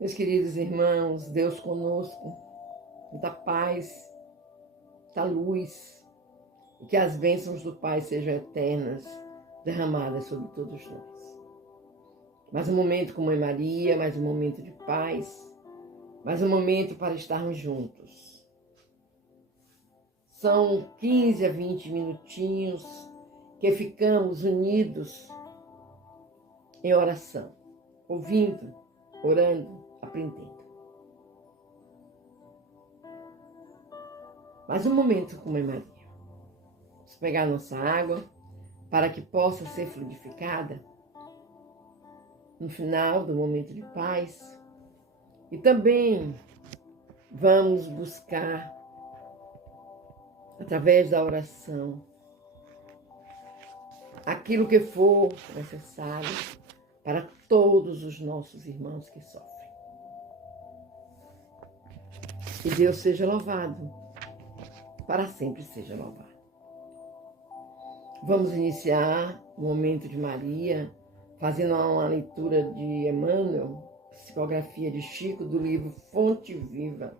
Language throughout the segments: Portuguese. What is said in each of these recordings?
Meus queridos irmãos, Deus conosco, muita paz, muita luz, e que as bênçãos do Pai sejam eternas, derramadas sobre todos nós. Mais um momento com Mãe Maria, mais um momento de paz, mais um momento para estarmos juntos. São 15 a 20 minutinhos que ficamos unidos em oração, ouvindo, orando, aprendendo. Mais um momento com Mãe Maria. Vamos pegar nossa água para que possa ser fluidificada no final do momento de paz. E também vamos buscar, através da oração, aquilo que for necessário para todos os nossos irmãos que sofrem. Que Deus seja louvado, para sempre seja louvado. Vamos iniciar o momento de Maria, fazendo uma leitura de Emmanuel, psicografia de Chico, do livro Fonte Viva.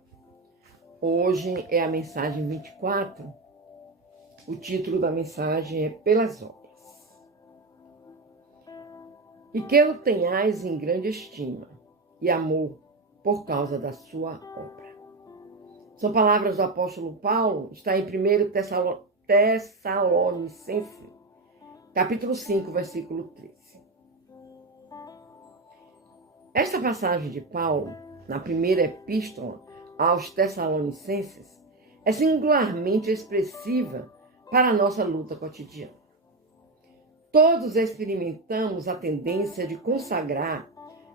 Hoje é a mensagem 24. O título da mensagem é Pelas Obras. E que o tenhais em grande estima e amor por causa da sua obra. São palavras do apóstolo Paulo, está em 1 Tessalonicenses, capítulo 5, versículo 13. Esta passagem de Paulo, na primeira epístola aos Tessalonicenses, é singularmente expressiva para a nossa luta cotidiana. Todos experimentamos a tendência de consagrar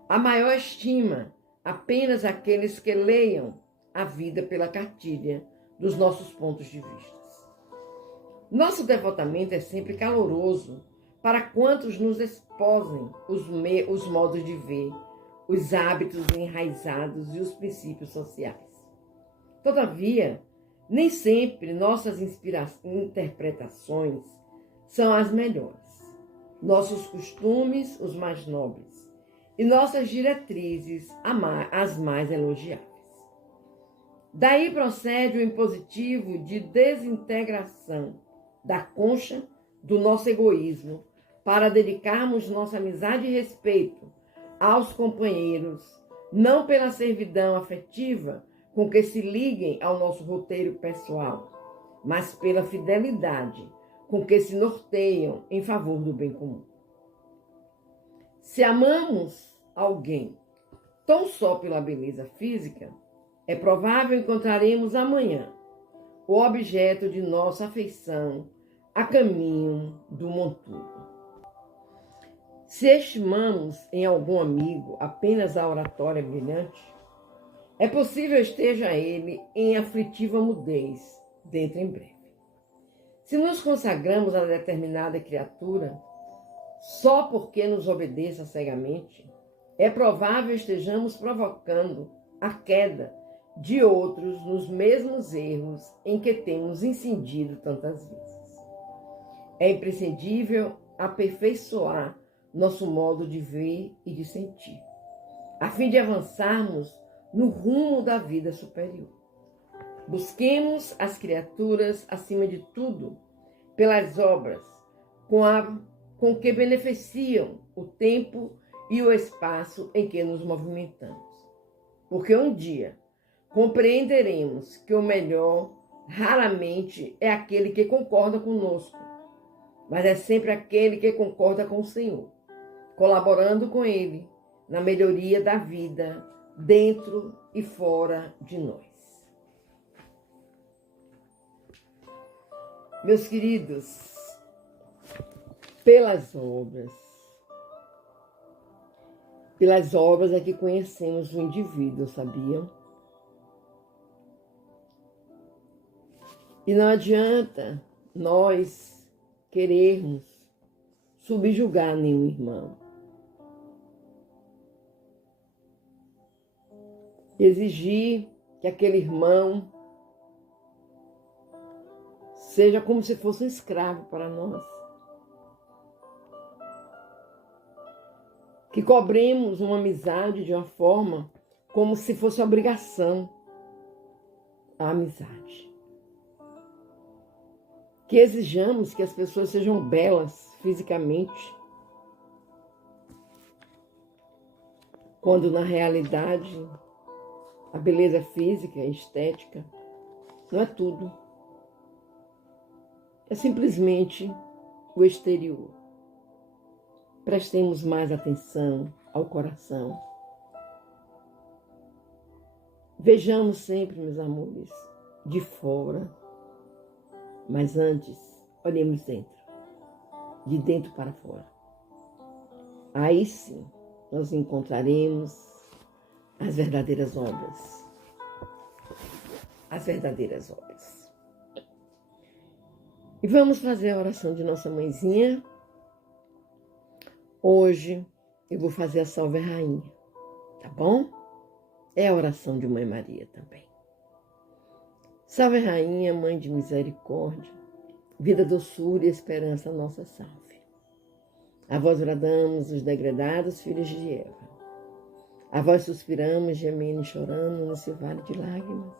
a maior estima apenas àqueles que leiam a vida pela cartilha dos nossos pontos de vista. Nosso devotamento é sempre caloroso para quantos nos exposem os modos de ver, os hábitos enraizados e os princípios sociais. Todavia, nem sempre nossas interpretações são as melhores, nossos costumes os mais nobres e nossas diretrizes as mais elogiáveis. Daí procede o impositivo de desintegração da concha do nosso egoísmo para dedicarmos nossa amizade e respeito aos companheiros, não pela servidão afetiva com que se liguem ao nosso roteiro pessoal, mas pela fidelidade com que se norteiam em favor do bem comum. Se amamos alguém tão só pela beleza física, é provável encontraremos amanhã o objeto de nossa afeição a caminho do monturo. Se estimamos em algum amigo apenas a oratória brilhante, é possível esteja ele em aflitiva mudez dentro em breve. Se nos consagramos a determinada criatura só porque nos obedeça cegamente, é provável estejamos provocando a queda de outros nos mesmos erros em que temos incidido tantas vezes. É imprescindível aperfeiçoar nosso modo de ver e de sentir, a fim de avançarmos no rumo da vida superior. Busquemos as criaturas, acima de tudo, pelas obras com que beneficiam o tempo e o espaço em que nos movimentamos. Porque um dia compreenderemos que o melhor raramente é aquele que concorda conosco, mas é sempre aquele que concorda com o Senhor, colaborando com Ele na melhoria da vida dentro e fora de nós. Meus queridos, pelas obras é que conhecemos o indivíduo, sabiam? E não adianta nós querermos subjugar nenhum irmão. Exigir que aquele irmão seja como se fosse um escravo para nós. Que cobremos uma amizade de uma forma como se fosse obrigação a amizade. Que exijamos que as pessoas sejam belas fisicamente, quando na realidade a beleza física e estética não é tudo. É simplesmente o exterior. Prestemos mais atenção ao coração. Vejamos sempre, meus amores, de fora, mas antes, olhemos dentro, de dentro para fora. Aí sim, nós encontraremos as verdadeiras obras. As verdadeiras obras. E vamos fazer a oração de nossa mãezinha. Hoje eu vou fazer a Salve Rainha, tá bom? É a oração de Mãe Maria também. Salve Rainha, Mãe de misericórdia, vida, doçura e esperança, nossa salve. A vós bradamos os degredados filhos de Eva. A vós suspiramos, gemendo e chorando nesse vale de lágrimas.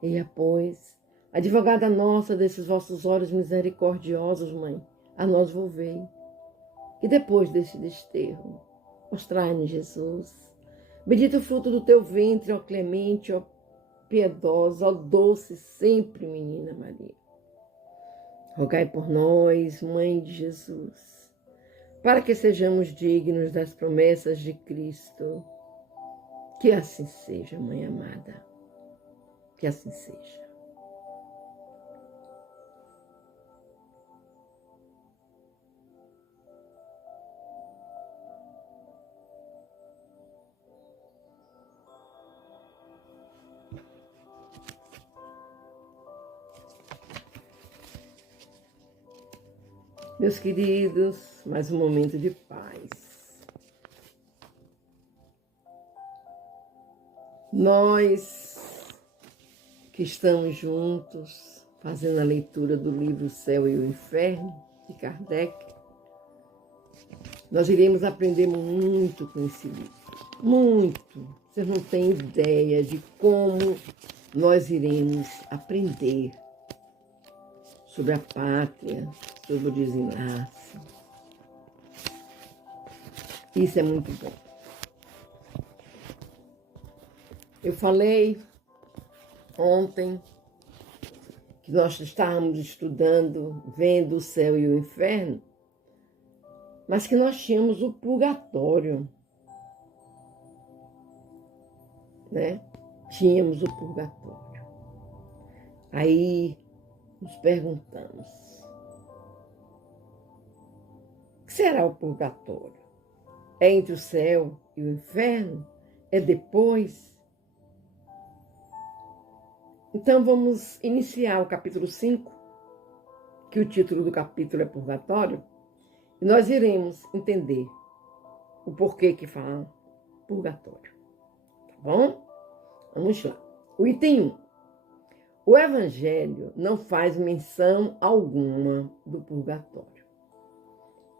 Eia, pois, advogada nossa desses vossos olhos misericordiosos, Mãe, a nós volvei. E depois deste desterro, mostrai-nos Jesus. Bendito o fruto do teu ventre, ó clemente, ó piedosa, ó doce sempre, menina Maria. Rogai por nós, Mãe de Jesus, para que sejamos dignos das promessas de Cristo. Que assim seja, Mãe amada. Que assim seja. Meus queridos, mais um momento de paz. Nós que estamos juntos, fazendo a leitura do livro O Céu e o Inferno, de Kardec, nós iremos aprender muito com esse livro. Muito. Vocês não têm ideia de como nós iremos aprender sobre a pátria, sobre o desenlace. Isso é muito bom. Eu falei ontem que nós estávamos estudando, vendo o céu e o inferno, mas que nós tínhamos o purgatório, né? Tínhamos o purgatório. Aí nos perguntamos, o que será o purgatório? É entre o céu e o inferno? É depois? Então vamos iniciar o capítulo 5, que o título do capítulo é Purgatório, e nós iremos entender o porquê que fala purgatório. Tá bom? Vamos lá. O item 1. O Evangelho não faz menção alguma do purgatório,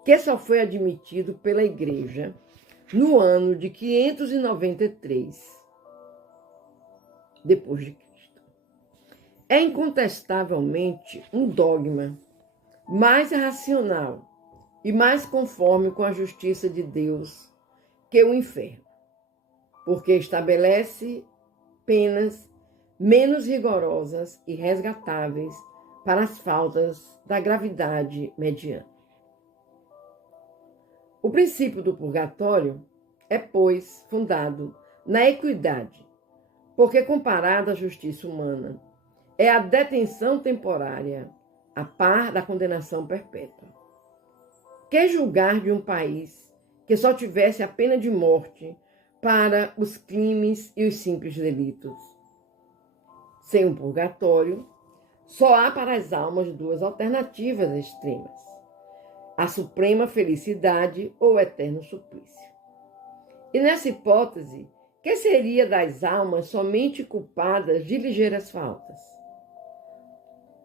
que só foi admitido pela Igreja no ano de 593 depois de Cristo. É incontestavelmente um dogma mais racional e mais conforme com a justiça de Deus que o inferno, porque estabelece penas menos rigorosas e resgatáveis para as faltas da gravidade mediana. O princípio do purgatório é, pois, fundado na equidade, porque comparado à justiça humana, é a detenção temporária a par da condenação perpétua. Que julgar de um país que só tivesse a pena de morte para os crimes e os simples delitos? Sem um purgatório, só há para as almas duas alternativas extremas: a suprema felicidade ou o eterno suplício. E nessa hipótese, que seria das almas somente culpadas de ligeiras faltas?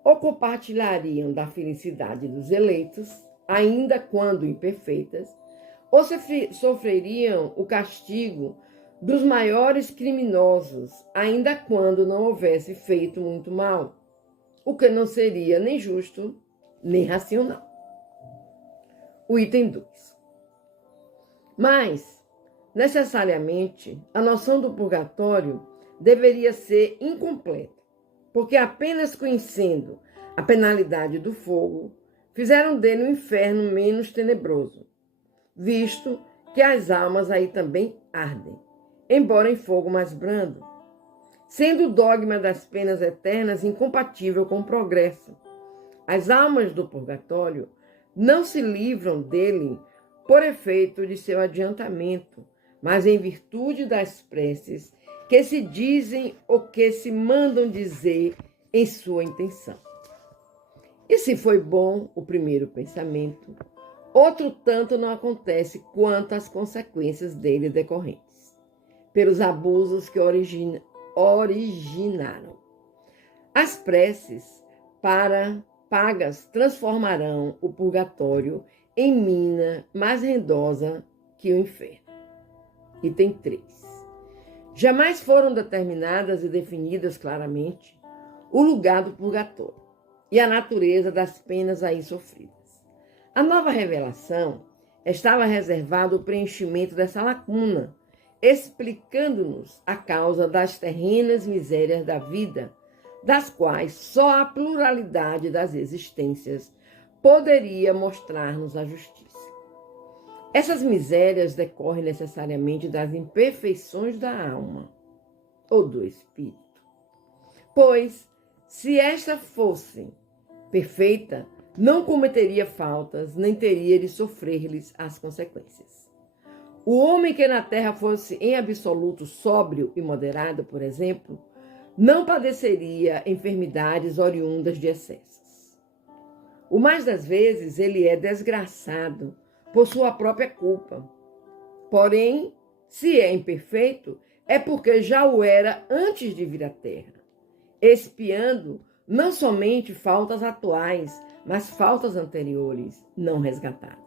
Ou compartilhariam da felicidade dos eleitos, ainda quando imperfeitas, ou sofreriam o castigo dos maiores criminosos, ainda quando não houvesse feito muito mal, o que não seria nem justo, nem racional. O item 2. Mas, necessariamente, a noção do purgatório deveria ser incompleta, porque apenas conhecendo a penalidade do fogo, fizeram dele um inferno menos tenebroso, visto que as almas aí também ardem, embora em fogo mais brando, sendo o dogma das penas eternas incompatível com o progresso. As almas do purgatório não se livram dele por efeito de seu adiantamento, mas em virtude das preces que se dizem ou que se mandam dizer em sua intenção. E se foi bom o primeiro pensamento, outro tanto não acontece quanto às consequências dele decorrentes, pelos abusos que originaram. As preces pagas transformarão o purgatório em mina mais rendosa que o inferno. Item 3. Jamais foram determinadas e definidas claramente o lugar do purgatório e a natureza das penas aí sofridas. A nova revelação estava reservada ao preenchimento dessa lacuna, explicando-nos a causa das terrenas misérias da vida, das quais só a pluralidade das existências poderia mostrar-nos a justiça. Essas misérias decorrem necessariamente das imperfeições da alma ou do espírito. Pois, se esta fosse perfeita, não cometeria faltas, nem teria de sofrer-lhes as consequências. O homem que na terra fosse em absoluto sóbrio e moderado, por exemplo, não padeceria enfermidades oriundas de excessos. O mais das vezes ele é desgraçado por sua própria culpa. Porém, se é imperfeito, é porque já o era antes de vir à terra, expiando não somente faltas atuais, mas faltas anteriores não resgatadas.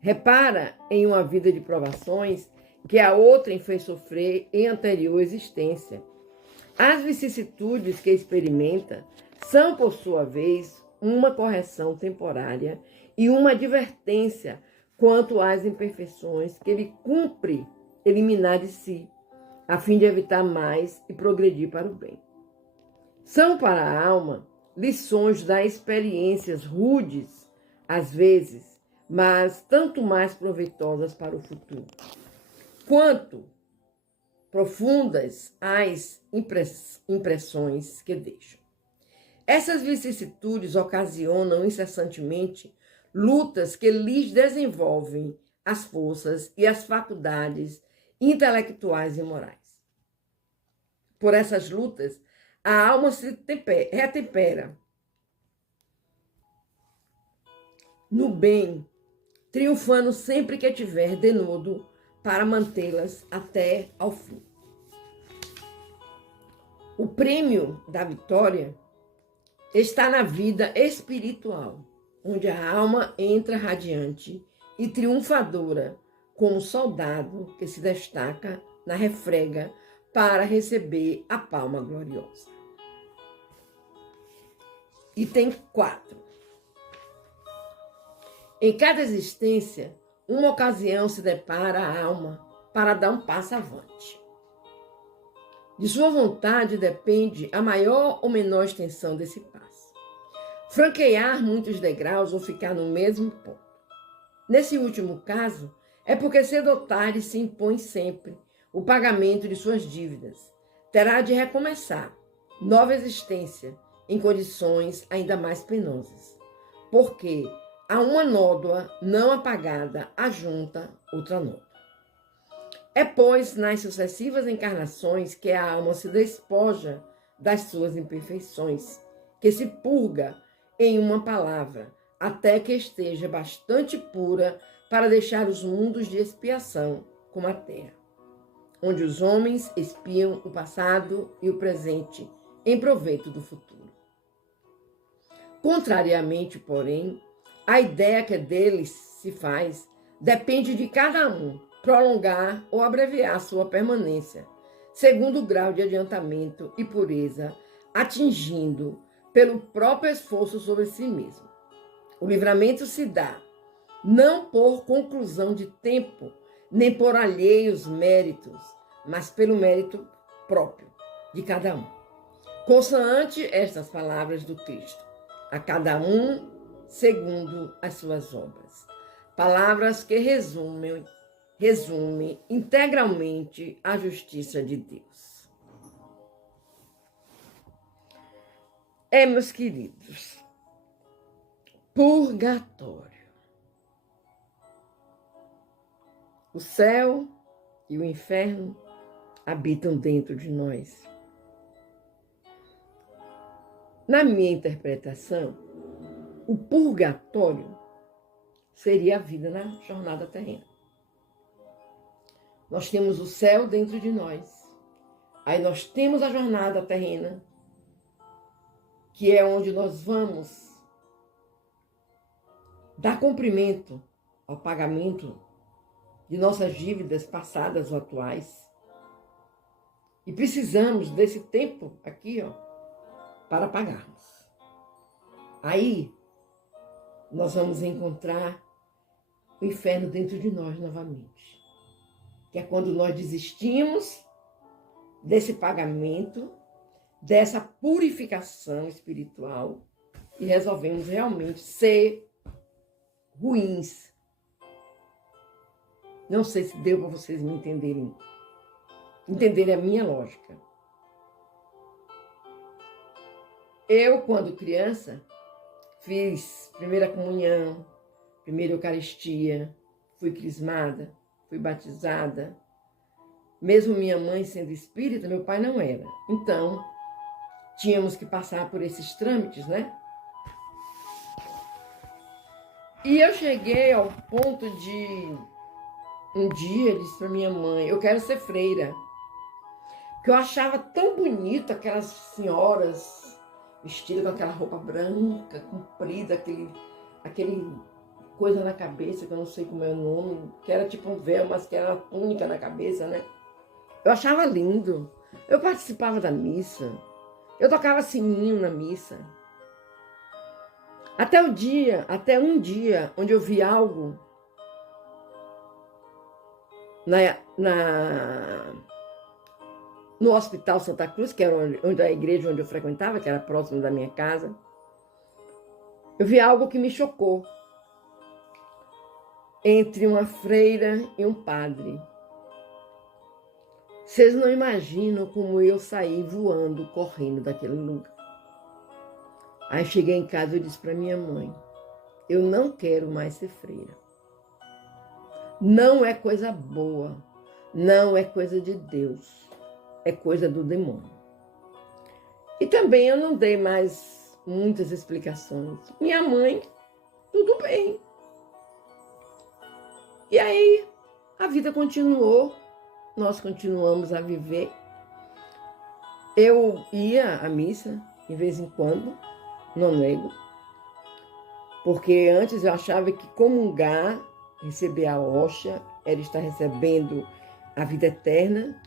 Repara em uma vida de provações que a outrem fez sofrer em anterior existência. As vicissitudes que experimenta são, por sua vez, uma correção temporária e uma advertência quanto às imperfeições que ele cumpre eliminar de si, a fim de evitar mais e progredir para o bem. São para a alma lições das experiências rudes, às vezes, mas tanto mais proveitosas para o futuro. Quanto profundas as impressões que deixam. Essas vicissitudes ocasionam incessantemente lutas que lhes desenvolvem as forças e as faculdades intelectuais e morais. Por essas lutas, a alma se retempera no bem, triunfando sempre que tiver denodo para mantê-las até ao fim. O prêmio da vitória está na vida espiritual, onde a alma entra radiante e triunfadora, como soldado que se destaca na refrega para receber a palma gloriosa. Item 4. Em cada existência, uma ocasião se depara à alma para dar um passo avante. De sua vontade depende a maior ou menor extensão desse passo. Franquear muitos degraus ou ficar no mesmo ponto. Nesse último caso, é porque cedo ou tarde se impõe sempre o pagamento de suas dívidas. Terá de recomeçar nova existência em condições ainda mais penosas. Porque a uma nódoa não apagada ajunta outra nódoa. É, pois, nas sucessivas encarnações que a alma se despoja das suas imperfeições, que se purga, em uma palavra, até que esteja bastante pura para deixar os mundos de expiação, como a terra, onde os homens expiam o passado e o presente em proveito do futuro. Contrariamente, porém, a ideia que deles se faz depende de cada um prolongar ou abreviar sua permanência, segundo o grau de adiantamento e pureza, atingindo pelo próprio esforço sobre si mesmo. O livramento se dá não por conclusão de tempo, nem por alheios méritos, mas pelo mérito próprio de cada um. Consoante estas palavras do texto, a cada um segundo as suas obras. Palavras que resumem integralmente a justiça de Deus. Meus queridos, purgatório. O céu e o inferno habitam dentro de nós. Na minha interpretação, o purgatório seria a vida na jornada terrena. Nós temos o céu dentro de nós. Aí nós temos a jornada terrena, que é onde nós vamos dar cumprimento ao pagamento de nossas dívidas passadas ou atuais. E precisamos desse tempo aqui, para pagarmos. Aí nós vamos encontrar o inferno dentro de nós novamente. Que é quando nós desistimos desse pagamento, dessa purificação espiritual e resolvemos realmente ser ruins. Não sei se deu para vocês me entenderem a minha lógica. Eu, quando criança, fiz primeira comunhão, primeira Eucaristia, fui crismada, fui batizada. Mesmo minha mãe sendo espírita, meu pai não era. Então, tínhamos que passar por esses trâmites, né? E eu cheguei ao ponto de, um dia, disse para minha mãe, eu quero ser freira. Porque eu achava tão bonito aquelas senhoras vestidas com aquela roupa branca, comprida, aquele coisa na cabeça, que eu não sei como é o nome, que era tipo um véu, mas que era uma túnica na cabeça, né? Eu achava lindo. Eu participava da missa. Eu tocava sininho na missa. Até um dia, onde eu vi algo no Hospital Santa Cruz, que era onde a igreja onde eu frequentava, que era próximo da minha casa. Eu vi algo que me chocou. Entre uma freira e um padre. Vocês não imaginam como eu saí voando, correndo daquele lugar. Aí cheguei em casa e disse para minha mãe, eu não quero mais ser freira. Não é coisa boa, não é coisa de Deus, é coisa do demônio. E também eu não dei mais muitas explicações. Minha mãe, tudo bem. E aí a vida continuou, nós continuamos a viver. Eu ia à missa de vez em quando, não nego, porque antes eu achava que comungar, receber a hóstia, era estar recebendo a vida eterna.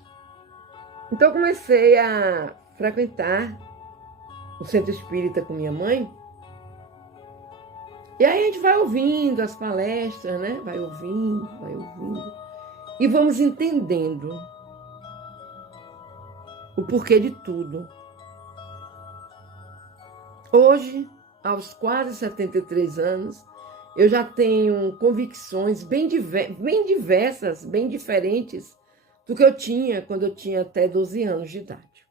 Então eu comecei a frequentar o centro espírita com minha mãe. E aí a gente vai ouvindo as palestras, né? Vai ouvindo. E vamos entendendo o porquê de tudo. Hoje, aos quase 73 anos, eu já tenho convicções bem diversas, bem diferentes do que eu tinha quando eu tinha até 12 anos de idade.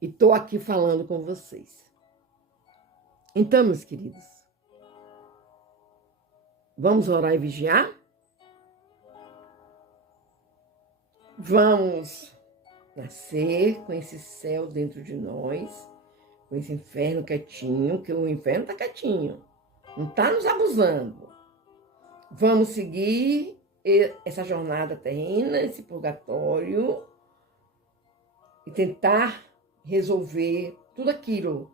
E estou aqui falando com vocês. Então, meus queridos, vamos orar e vigiar? Vamos nascer com esse céu dentro de nós, com esse inferno quietinho, que o inferno está quietinho, não está nos abusando. Vamos seguir essa jornada terrena, esse purgatório, e tentar resolver tudo aquilo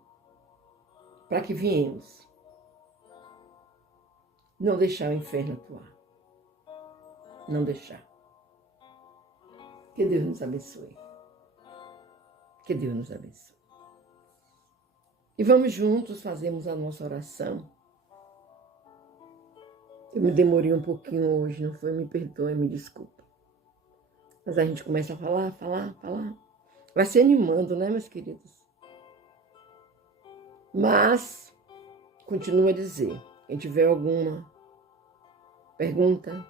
para que viemos. Não deixar o inferno atuar. não deixar. Que Deus nos abençoe. Que Deus nos abençoe. E vamos juntos fazermos a nossa oração. Eu me demorei um pouquinho hoje, não foi? Me perdoe, me desculpa. Mas a gente começa a falar. Vai se animando, né, meus queridos? Mas, continuo a dizer, quem tiver alguma pergunta,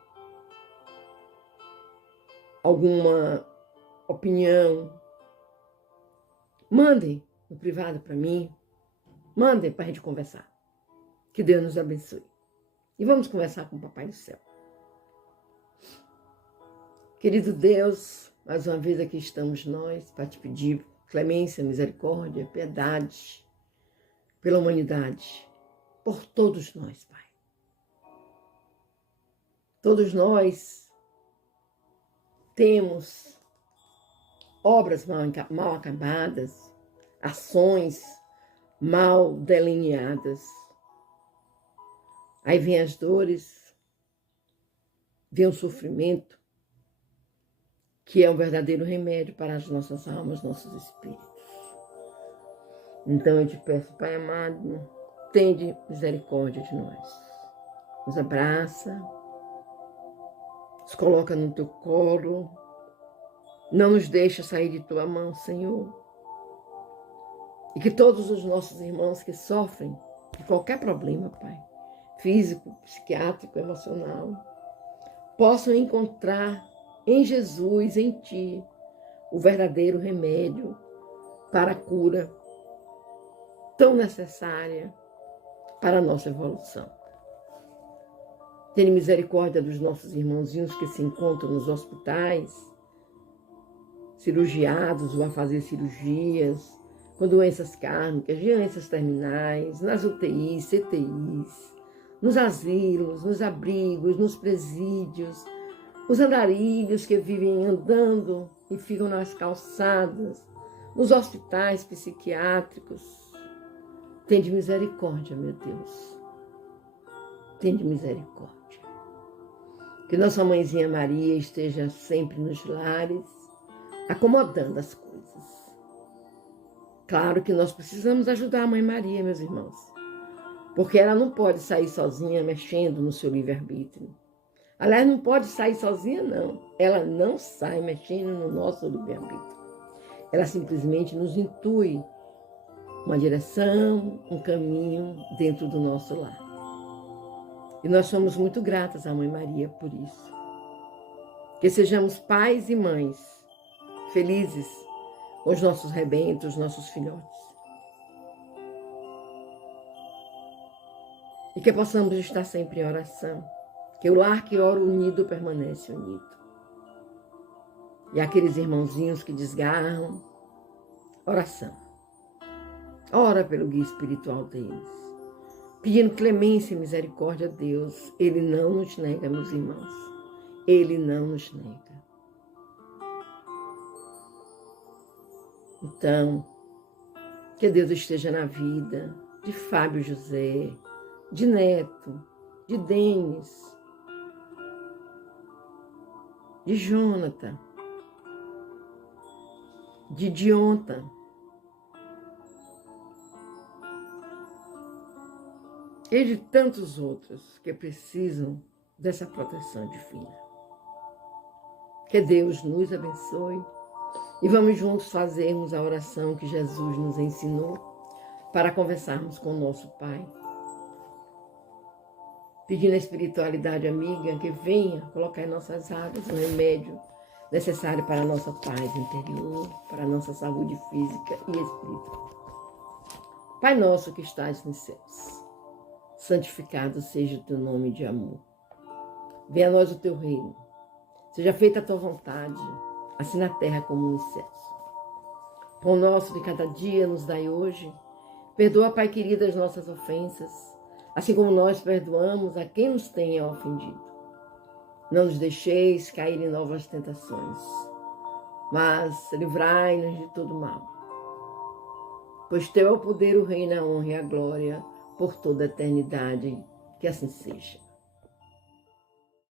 alguma opinião, mandem no privado para mim, mandem para a gente conversar. Que Deus nos abençoe. E vamos conversar com o Papai do Céu. Querido Deus, mais uma vez aqui estamos nós para te pedir clemência, misericórdia, piedade pela humanidade, por todos nós, Pai. Todos nós temos obras mal acabadas, ações mal delineadas. Aí vem as dores, vem o sofrimento, que é um verdadeiro remédio para as nossas almas, nossos espíritos. Então eu te peço, Pai amado, tende misericórdia de nós. Nos abraça, nos coloca no teu colo, não nos deixa sair de tua mão, Senhor. E que todos os nossos irmãos que sofrem de qualquer problema, Pai, físico, psiquiátrico, emocional, possam encontrar em Jesus, em Ti, o verdadeiro remédio para a cura tão necessária para a nossa evolução. Tenha misericórdia dos nossos irmãozinhos que se encontram nos hospitais, cirurgiados ou a fazer cirurgias, com doenças kármicas, doenças terminais, nas UTIs, CTIs, nos asilos, nos abrigos, nos presídios, os andarilhos que vivem andando e ficam nas calçadas, nos hospitais psiquiátricos. Tende misericórdia, meu Deus. Tende misericórdia. Que nossa mãezinha Maria esteja sempre nos lares, acomodando as coisas. Claro que nós precisamos ajudar a Mãe Maria, meus irmãos, porque ela não pode sair sozinha mexendo no seu livre-arbítrio. Aliás, não pode sair sozinha, não. Ela não sai mexendo no nosso livre-arbítrio. Ela simplesmente nos intui uma direção, um caminho dentro do nosso lar. E nós somos muito gratas à Mãe Maria por isso. Que sejamos pais e mães felizes com os nossos rebentos, nossos filhotes. E que possamos estar sempre em oração. Que o lar que ora unido permanece unido. E aqueles irmãozinhos que desgarram, oração. Ora pelo guia espiritual deles. Pedindo clemência e misericórdia a Deus. Ele não nos nega, meus irmãos. Ele não nos nega. Então, que Deus esteja na vida de Fábio José, de Neto, de Denis, de Jonathan, de Dionta, e de tantos outros que precisam dessa proteção divina. Que Deus nos abençoe e vamos juntos fazermos a oração que Jesus nos ensinou para conversarmos com o nosso Pai. Pedindo a espiritualidade amiga que venha colocar em nossas águas o remédio necessário para a nossa paz interior, para a nossa saúde física e espiritual. Pai nosso que estás nos céus, santificado seja o teu nome de amor. Venha a nós o teu reino. Seja feita a tua vontade, assim na terra como nos céus. Pão nosso de cada dia nos dai hoje. Perdoa, Pai querido, as nossas ofensas, assim como nós perdoamos a quem nos tenha ofendido. Não nos deixeis cair em novas tentações, mas livrai-nos de todo mal. Pois teu é o poder, o reino, a honra e a glória, por toda a eternidade. Que assim seja.